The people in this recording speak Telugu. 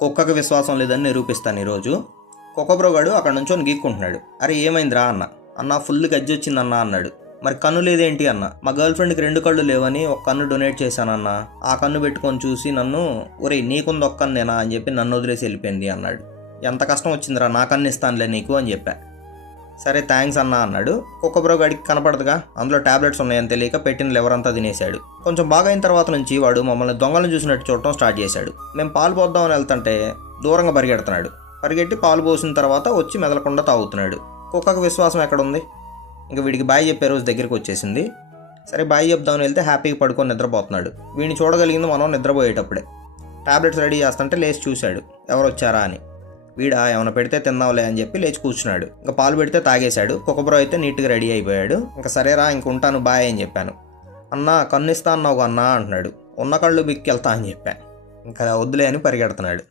కుక్కకి విశ్వాసం లేదని నిరూపిస్తాను ఈరోజు. కుక్కబ్రో గాడు అక్కడ నుంచొని గీక్కుంటున్నాడు. అరే ఏమైందిరా అన్న ఫుల్ గజ్జి వచ్చిందన్న అన్నాడు. మరి కన్ను లేదేంటి అన్న. మా గర్ల్ ఫ్రెండ్కి 2 కళ్ళు లేవని ఒక కన్ను డొనేట్ చేశానన్న. ఆ కన్ను పెట్టుకొని చూసి నన్ను ఒరేయ్ నీకుంది ఒక్క కన్నేనా అని చెప్పి నన్ను వదిలేసి వెళ్ళిపోయింది అన్నాడు. ఎంత కష్టం వచ్చిందిరా, నా కన్ను ఇస్తానులే నీకు అని చెప్పా. సరే థ్యాంక్స్ అన్న అన్నాడు. కుక్కబ్రో గాడికి కనపడదుగా, అందులో టాబ్లెట్స్ ఉన్నాయని తెలియక పెట్టిన లివర్ అంతా తినేశాడు. కొంచెం బాగా అయిన తర్వాత నుంచి వాడు మమ్మల్ని దొంగలను చూసినట్టు చూడటం స్టార్ట్ చేశాడు. మేము పాలు పోద్దామని వెళ్తుంటే దూరంగా పరిగెడుతున్నాడు. పరిగెట్టి పాలు పోసిన తర్వాత వచ్చి మెదలకుండా తాగుతున్నాడు. కుక్కకు విశ్వాసం ఎక్కడుంది? ఇంకా వీడికి బాయ్ చెప్పే రోజు దగ్గరికి వచ్చేసింది. సరే బాయ్ చెప్దామని వెళ్తే హ్యాపీగా పడుకొని నిద్రపోతున్నాడు. వీడిని చూడగలిగింది మనం నిద్రపోయేటప్పుడే. టాబ్లెట్స్ రెడీ చేస్తుంటే లేచి చూశాడు ఎవరు వచ్చారా అని. వీడా ఏమైనా పెడితే తిందాంలే అని చెప్పి లేచి కూర్చున్నాడు. ఇంకా పాలు పెడితే తాగేశాడు. కుక్కబ్రో అయితే నీట్గా రెడీ అయిపోయాడు. ఇంకా సరేరా ఇంక ఉంటాను బాయ్ అని చెప్పాను. అన్నా కన్ను ఇస్తా అన్నావు అన్నా అంటున్నాడు. ఉన్న కళ్ళు బిక్కి వెళ్తా అని చెప్పా. ఇంకా వద్దులే అని పరిగెడుతున్నాడు.